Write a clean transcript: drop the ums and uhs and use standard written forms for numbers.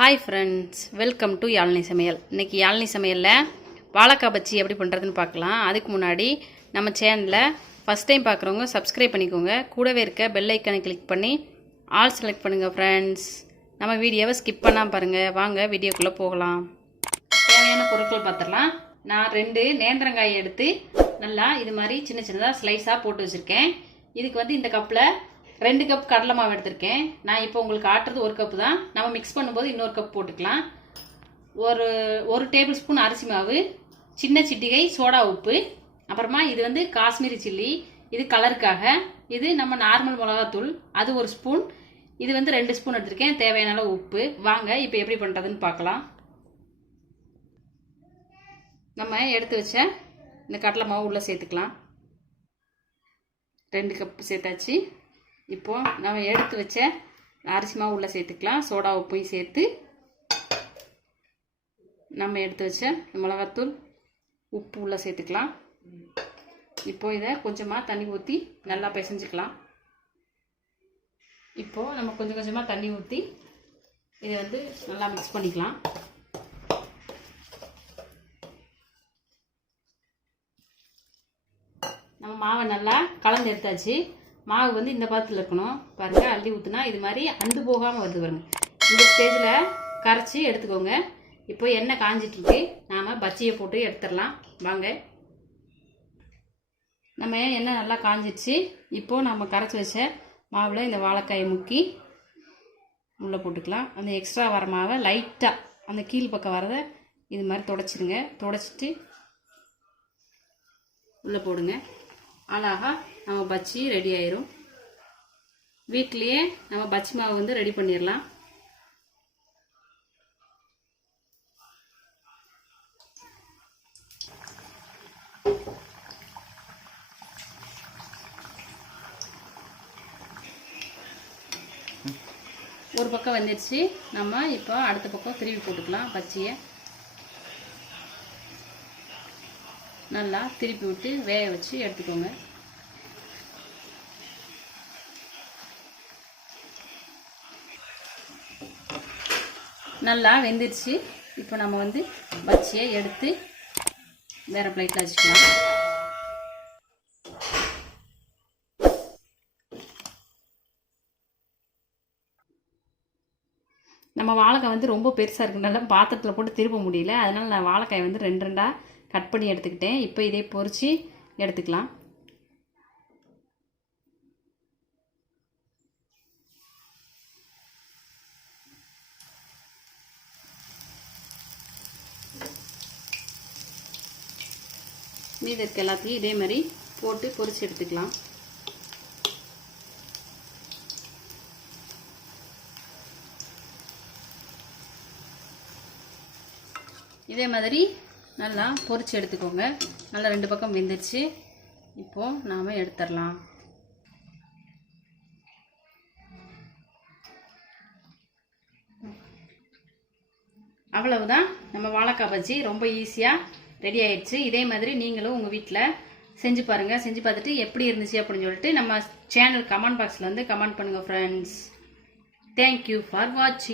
Hi friends, welcome to Yazhini சமையல். இன்றைக்கி யாழினி சமையலில் வாழைக்காய் பஜ்ஜி எப்படி பண்ணுறதுன்னு பார்க்கலாம். அதுக்கு முன்னாடி நம்ம சேனலில் ஃபஸ்ட் டைம் பார்க்குறவங்க சப்ஸ்கிரைப் பண்ணிக்கோங்க. கூடவே இருக்க பெல் ஐக்கனை கிளிக் பண்ணி ஆல் செலக்ட் பண்ணுங்கள் ஃப்ரெண்ட்ஸ். நம்ம வீடியோவை ஸ்கிப் பண்ணாமல் பாருங்கள். வாங்க வீடியோக்குள்ளே போகலாம். தேவையான பொருட்கள் பார்த்துடலாம். நான் 2 நேந்திரங்காயை எடுத்து நல்லா இது மாதிரி சின்ன சின்னதாக ஸ்லைஸாக போட்டு வச்சுருக்கேன். இதுக்கு இந்த கப்பில் 2 கப் கடலை மாவு எடுத்திருக்கேன். நான் இப்போ உங்களுக்கு ஆட்டுறது 1 கப்பு தான். நம்ம மிக்ஸ் பண்ணும்போது இன்னொரு கப் போட்டுக்கலாம். ஒரு டேபிள் ஸ்பூன் அரிசி மாவு, சின்ன சிட்டிகை சோடா உப்பு, அப்புறமா இது காஷ்மீரி சில்லி, இது கலருக்காக. இது நம்ம நார்மல் மிளகாத்தூள், அது 1 ஸ்பூன். இது 2 ஸ்பூன் எடுத்திருக்கேன். தேவையான அளவு உப்பு. வாங்க இப்போ எப்படி பண்ணுறதுன்னு பார்க்கலாம். நம்ம எடுத்து வச்ச இந்த கடலை மாவு உள்ளே சேர்த்துக்கலாம். 2 கப் சேர்த்தாச்சு. இப்போ நம்ம எடுத்து வச்ச அரிசி மாவு உள்ளே சேர்த்துக்கலாம். சோடா உப்பையும் சேர்த்து நம்ம எடுத்து வச்ச மிளகாத்தூள் உப்பு உள்ளே சேர்த்துக்கலாம். இப்போ இதை கொஞ்சமாக தண்ணி ஊற்றி நல்லா பிசைஞ்சுக்கலாம். இப்போது நம்ம கொஞ்சம் கொஞ்சமாக தண்ணி ஊற்றி இதை நல்லா மிக்ஸ் பண்ணிக்கலாம். நம்ம மாவை நல்லா கலந்து எடுத்தாச்சு. மாவு இந்த பாத்திரத்தில் இருக்கணும். பாருங்கள், அள்ளி ஊற்றுனா இது மாதிரி அண்டு போகாமல் வருது பாருங்கள். இந்த ஸ்டேஜில் கரைச்சி எடுத்துக்கோங்க. இப்போ எண்ணெய் காஞ்சிட்ருக்கு. நாம் பஜ்ஜியை போட்டு எடுத்துடலாம். வாங்க. நம்ம எண்ணெய் நல்லா காஞ்சிடுச்சு. இப்போது நம்ம கரைச்சி வச்ச மாவில் இந்த வாழைக்காயை முக்கி உள்ளே போட்டுக்கலாம். அந்த எக்ஸ்ட்ரா வர மாவை லைட்டாக அந்த கீழ் பக்கம் வரதை இது மாதிரி துடைச்சிருங்க. துடைச்சிட்டு உள்ளே போடுங்க. அழகா நம்ம பஜ்ஜி ரெடி ஆயிரும். வீட்லேயே நம்ம பஜ்ஜி மாவு ரெடி பண்ணிடலாம். ஒரு பக்கம் வந்துடுச்சு. நம்ம இப்போ அடுத்த பக்கம் திருப்பி போட்டுக்கலாம். பஜ்ஜியை நல்லா திருப்பி விட்டு வேக வச்சு எடுத்துக்கோங்க. நல்லா வெந்துடுச்சு. இப்போ நம்ம பஜ்ஜியை எடுத்து வேறு பிளேட்டில் வச்சுக்கலாம். நம்ம வாழைக்காய் ரொம்ப பெருசாக இருக்குனால பாத்திரத்தில் போட்டு திருப்ப முடியல. அதனால் நான் வாழைக்காய் 2 கட் பண்ணி எடுத்துக்கிட்டேன். இப்போ இதே பொரிச்சு எடுத்துக்கலாம். மீதி இருக்க எல்லாத்தையும் இதே மாதிரி போட்டு பொரிச்சு எடுத்துக்கலாம். இதே மாதிரி நல்லா பொரிச்சு எடுத்துக்கோங்க. நல்லா 2 பக்கம் வெந்துருச்சு. இப்போது நாம் எடுத்துடலாம். அவ்வளவுதான், நம்ம வாழைக்காய் பஜ்ஜி ரொம்ப ஈஸியாக ரெடி ஆயிடுச்சு. இதே மாதிரி நீங்களும் உங்கள் வீட்டில் செஞ்சு பாருங்கள். செஞ்சு பார்த்துட்டு எப்படி இருந்துச்சு அப்படின்னு சொல்லிட்டு நம்ம சேனல் கமெண்ட் பாக்ஸில் கமெண்ட் பண்ணுங்கள் ஃப்ரெண்ட்ஸ். தேங்க்யூ ஃபார் வாட்சிங்.